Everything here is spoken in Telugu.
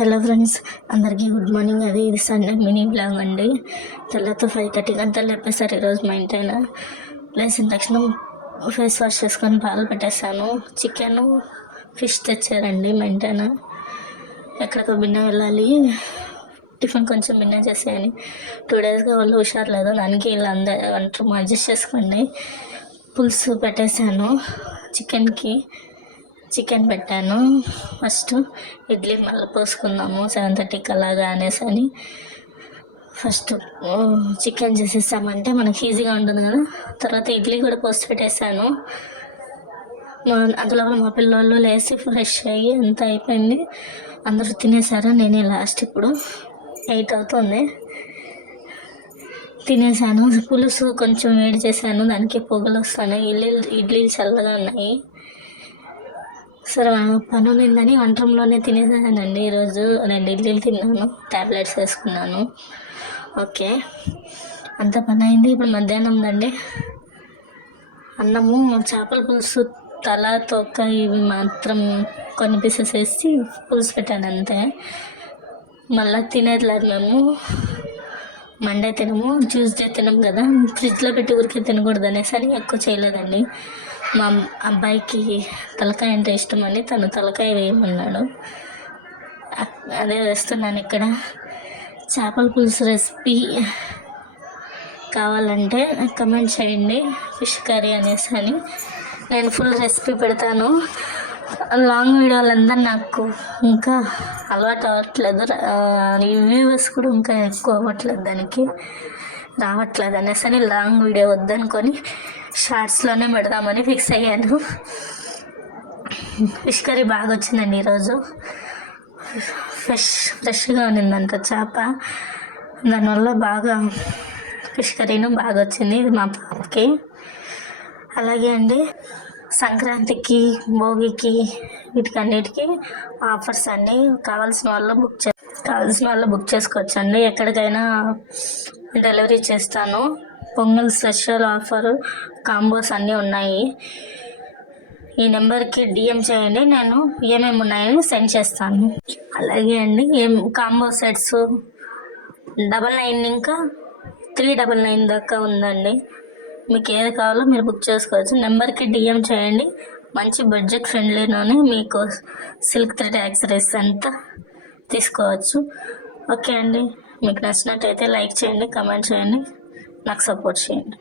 హలో ఫ్రెండ్స్ అందరికీ గుడ్ మార్నింగ్. అది ఇది సండే మినీ బ్లాగ్ అండి. తెల్లతో ఫైవ్ థర్టీకి అంతా లేపేశారు ఈరోజు మా ఇంటైన లేచిన తక్షణం ఫేస్ వాష్ చేసుకొని పాలు పెట్టేశాను. చికెన్ ఫిష్ తెచ్చారండి మా ఇంటైన ఎక్కడికో బిన్న వెళ్ళాలి. టిఫిన్ కొంచెం బిన్న చేసేయని. టూ డేస్గా వాళ్ళు హుషారు లేదు దానికి ఇలా అందరూ అంటారు అడ్జస్ట్ చేసుకోండి. పులుసు పెట్టేశాను. చికెన్కి చికెన్ పెట్టాను. ఫస్ట్ ఇడ్లీ మళ్ళీ పోసుకుందాము సెవెన్ థర్టీకి అలాగా అనేసి అని. ఫస్ట్ చికెన్ చేసేసామంటే మనకి ఈజీగా ఉంటుంది కదా. తర్వాత ఇడ్లీ కూడా పోసి పెట్టేశాను. మా అందులో మా పిల్లలు లేచి ఫ్రెష్ అయ్యి అంతా అయిపోయింది. అందరూ తినేసారు నేనే లాస్ట్ ఇప్పుడు. ఎయిట్ అవుతుంది. తినేసాను పులుసు కొంచెం వేడి చేశాను. దానికి పొగలు వస్తాను ఇడ్లీ ఇడ్లీలు చల్లగా ఉన్నాయి. సరే పని ఉందని వంట రూమ్లోనే తినేసానండి ఈరోజు. రెండు ఇడ్లీలు తిన్నాను ట్యాబ్లెట్స్ వేసుకున్నాను. ఓకే. అంత పని అయింది ఇప్పుడు మధ్యాహ్నం ఉందండి. అన్నము చేపల పులుసు తల తొక్క ఇవి మాత్రం కొన్ని పీసెస్ వేసి పులుసు పెట్టాను అంతే. మళ్ళీ తినేది లేదు మేము. మండే తినము ట్యూస్డే తినము కదా. ఫ్రిడ్జ్లో పెట్టి ఊరికే తినకూడదు అనేసి అని ఎక్కువ చేయలేదండి. మా అబ్బాయికి తలకాయ అంటే ఇష్టం అని తను తలకాయ వేయమన్నాడు. అదే వేస్తున్నాను ఇక్కడ. చేపల పులుసు రెసిపీ కావాలంటే కమెంట్ చేయండి. ఫిష్ కర్రీ అనేసి అని. నేను ఫుల్ రెసిపీ పెడతాను. లాంగ్ వీడియోలందరూ నాకు ఇంకా అలవాటు అవ్వట్లేదు. వ్యూవర్స్ కూడా ఇంకా ఎక్కువ అవ్వట్లేదు దానికి. రావట్లేదు అనేసి అని లాంగ్ వీడియో వద్దనుకొని షార్ట్స్లోనే పెడదామని ఫిక్స్ అయ్యాను. ఫిష్ కర్రీ బాగా వచ్చిందండి ఈరోజు. ఫ్రెష్ ఫ్రెష్గా ఉన్నిందంట చేప. దానివల్ల బాగా ఫిష్ కర్రీను బాగా వచ్చింది మా పాపకి. అలాగే అండి సంక్రాంతికి భోగికి వీటికన్నిటికీ ఆఫర్స్ అన్నీ కావాల్సిన వాళ్ళు బుక్ చే కావాల్సిన వాళ్ళు బుక్ చేసుకోవచ్చండి. ఎక్కడికైనా డెలివరీ చేస్తాను. పొంగల్ స్పెషల్ ఆఫర్ కాంబోస్ అన్నీ ఉన్నాయి. ఈ నెంబర్కి డిఎం చేయండి నేను ఏమేమి ఉన్నాయని సెండ్ చేస్తాను. అలాగే అండి ఏం కాంబో సెట్స్? డబల్ నైన్ ఇంకా త్రీ డబల్ నైన్ దాకా ఉందండి. మీకు ఏది కావాలో మీరు బుక్ చేసుకోవచ్చు. నెంబర్కి డిఎం చేయండి. మంచి బడ్జెట్ ఫ్రెండ్లీలోనే మీకు సిల్క్ థ్రెడ్ రేస్ అంతా తీసుకోవచ్చు. ఓకే అండి. మీకు నచ్చినట్టయితే లైక్ చేయండి కమెంట్ చేయండి. నాకు సపోర్ట్ చేయండి.